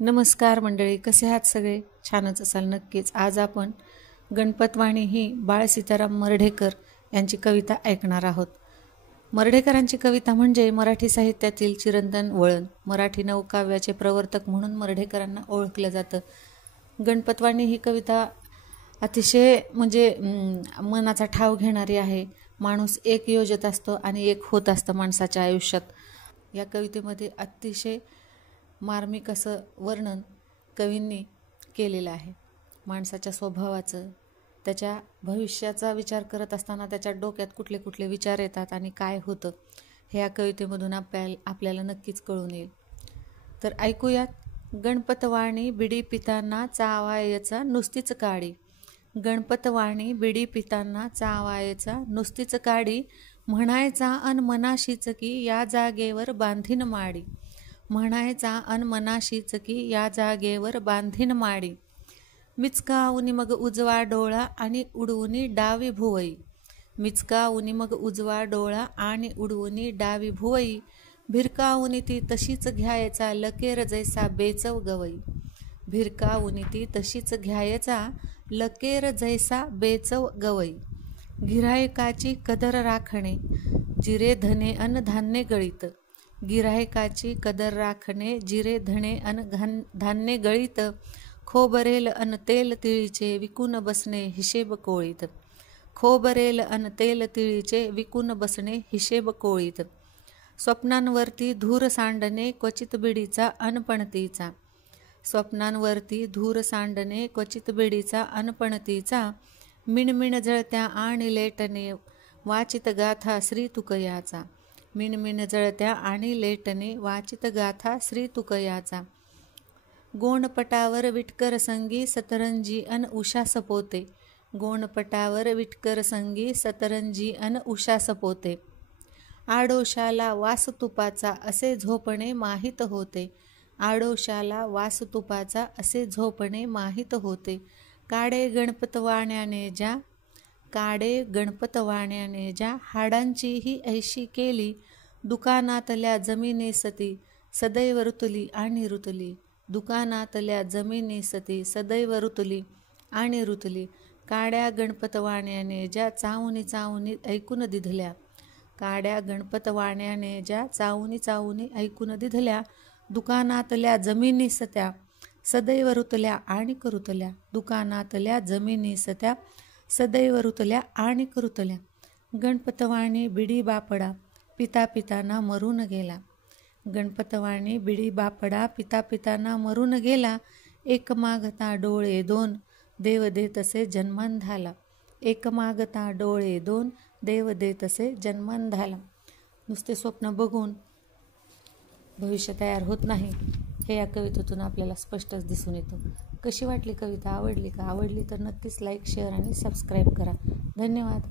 नमस्कार मंडळी, कसे आहात सगळे? छानच असाल नक्कीच. आज आपण गणपतवाणी ही बाळ सीताराम मर्ढेकर यांची कविता ऐकणार आहोत. मर्ढेकरांची कविता म्हणजे मराठी साहित्यातील चिरंतन वळण. मराठी नवकाव्याचे प्रवर्तक म्हणून मर्ढेकरांना ओळखलं जातं. गणपतवाणी ही कविता अतिशय मनाचा ठाव घेणारी आहे. माणूस एक योजत असतो आणि एक होत असतं माणसाच्या आयुष्यात. या कवितेमध्ये अतिशय मार्मिक असं वर्णन कवींनी केलेलं आहे. माणसाच्या स्वभावाचं, त्याच्या भविष्याचा विचार करत असताना त्याच्या डोक्यात कुठले कुठले विचार येतात आणि काय होतं हे या कवितेमधून आपल्याला नक्कीच कळून येईल. तर ऐकूयात. गणपतवाणी बिडी पिताना चावायचा नुसतीच काडी. गणपतवाणी बिडी पिताना चावायचा नुसतीच काडी. म्हणायचा अन मनाशीच की या जागेवर बांधीन माडी. म्हणायचा अन मनाशीच की या जागेवर बांधीन माडी. मिचकावून मग उजवा डोळा आणि उडवूनी डावी भुवई. मिचकावून मग उजवा डोळा आणि उडवूनी डावी भुवई. भिरकावून ती तशीच घ्यायचा लकेर जैसा बेचव गवई. भिरकावून ती तशीच घ्यायचा लकेर जैसा बेचव गवई. गिऱ्हाईकाची कदर राखणे जिरे धने अन धान्य गळीत. गिऱ्हाईकाची कदर राखणे जिरे धणे अन धान्य गळीत. खोबरेल अन तेल तिळीचे विकून बसणे हिशेब कोळीत. खोबरेल अन तेल तिळीचे विकून बसणे हिशेब कोळीत. स्वप्नांवरती धूर सांडणे क्वचित बिडीचा अनपणतीचा. स्वप्नांवरती धूर सांडणे क्वचित बिडीचा अनपणतीचा. मिणमिण जळत्या आणि लेटणे वाचित गाथा श्री तुकयाचा. मिणमिण जळत्या आणि लेटणे वाचित गाथा श्री तुकयाचा. गोणपटावर विटकर संगी सतरंजी अन उषा सपोते. गोणपटावर विटकर संगी सतरंजी अन उषा सपोते. आडोशाला वास तुपाचा असे झोपणे माहीत होते. आडोशाला वास तुपाचा असे झोपणे माहीत होते. काडे गणपतवाण्याने ज्या. काडे गणपतवाण्याने ज्या हाडांचीही ऐशी केली. दुकानातल्या जमिनीसती सदैव रुतली आणि रुतली. दुकानातल्या जमिनीसती सदैव रुतली आणि रुतली. काड्या गणपतवाण्याने ज्या चावणी चावणी ऐकून दिधल्या. काड्या गणपतवाण्याने ज्या चावणी चावणी ऐकून दिधल्या. दुकानातल्या जमिनीसत्या सदैव रुतल्या आणि करुतल्या. दुकानातल्या जमिनीसत्या सदैव रुतल्या आणि करुतल्या. गणपतवाणी बिडी बापडा पिता पिताना मरून गेला. गणपतवाणी बिडी बापडा पिता पिताना मरून गेला. एक मागता डोळे दोन देव देतसे जन्मांधाला. एक मागता डोळे दोन देव देतसे जन्मांधाला. नुसते स्वप्न बघून भविष्य तयार होत नाही हे या कवितेतून आपल्याला स्पष्टच दिसून येतं. कशी वाटली कविता? आवडली का? आवडली तर नक्कीच लाईक, शेअर आणि सबस्क्राईब करा. धन्यवाद.